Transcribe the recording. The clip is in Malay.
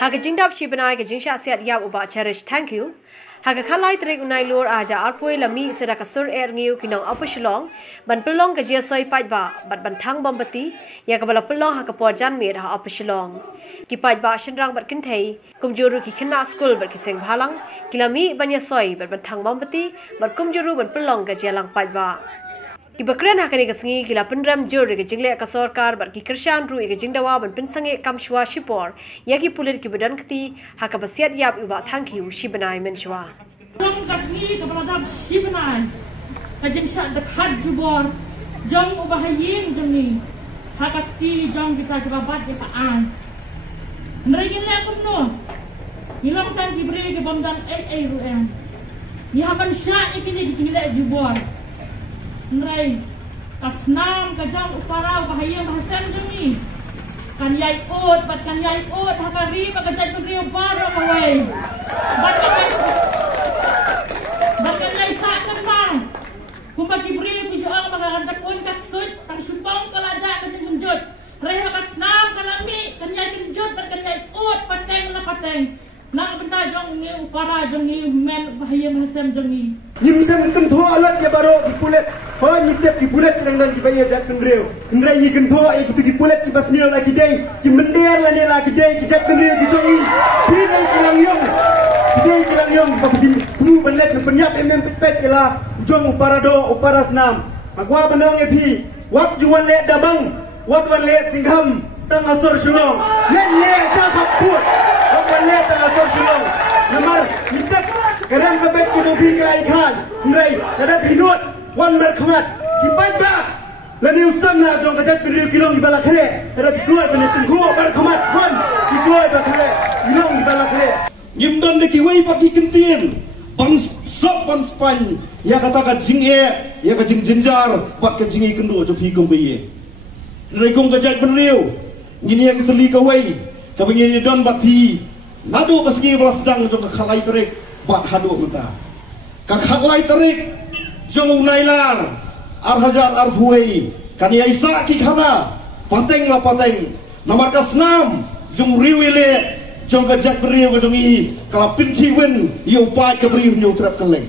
Haka jingdap shibanai ke jingsha siat yap uba cherish thank you. Haka khalai trik unai lor aja arpoi lami sera kasur air ngiu kinong apashilong ban pelong ke jia soi pai ba bat ban thang bombati ya kabala pelong haka porjan mir ha apashilong ki pai ba shinrang bat kinthei kumjuru ki khina school bat ki seng bhalang kilami ban ya soi bat ban thang bombati bat kumjuru ban pelong ke jia lang pai ba ki bakran hakani ka singi kila penram jur ke jingle ka sarkar bar ki kirshan ru ke jingdawa ban pinsange kamshwa shipor ya ki pulir ki badan kti haka basiat yap uba thank you shibanai menshwa jong ka singi ka baladab shibanai ka jingsha dak had jubor jong ubahayim jongi haka kti jong kita ka babat ke paan nragin le kumno hilang tan ki bre ke bamdan ai ruem ni haban sha ikini ki jingle jubor Nrai kasnam kajang uparau bahaya bahasam joni kan yai ot bat kan yai ot hakari bakajai pegriu baro kawai bat kan yai sa kan bang kumbaki bri ku joang bakakan takon kaksut tang supong kalaja kajang jumjut rai kasnam kalami kan yai jumjut bat kan yai ot pateng la pateng nak bentar jong ni upara jong ni men bahaya bahasam jong ni Yimsam kentho alat ya baro dipulet ho nyitep dipulet dengan di bayar jat kendreu kendrai ni kentho ya gitu dipulet di basnil lagi dei ki mender la ne lagi dei ki jat kendreu ki jongi pinai kilang yong bagi kumu belet penyap pet kela jong upara senam magwa benong epi wap juan le dabang wap wan le singham tang asor shulong len le cha khaput wap wan le tang asor shulong namar nyitep Kerem kebet kudu bingkai ikan, nrai ada binut, wan merkhamat, kipai bak, lani usam na jong kajat beriu kilong di bala kere, ada bikuai benet tengku merkhamat, wan bikuai bakre, kilong di bala kere. Nyimdan de kiwai pagi kentien, bang sok bang span, ya kata kajing ya kajing jenjar, pat kajing kendo jopi kumbiye. Nrai kong kajat beriu, ini yang terli kawai, kabingin don bapi, nado paski belas jang jong kalai terik. Bat haduk mata kakak lai terik jong nailar arhajar arhuai kan ya isa ki khana pateng la pateng namar kasnam jong riwile jong gajak beriu jong i kalapin thiwen yu pai ka beriu nyu trap kaleng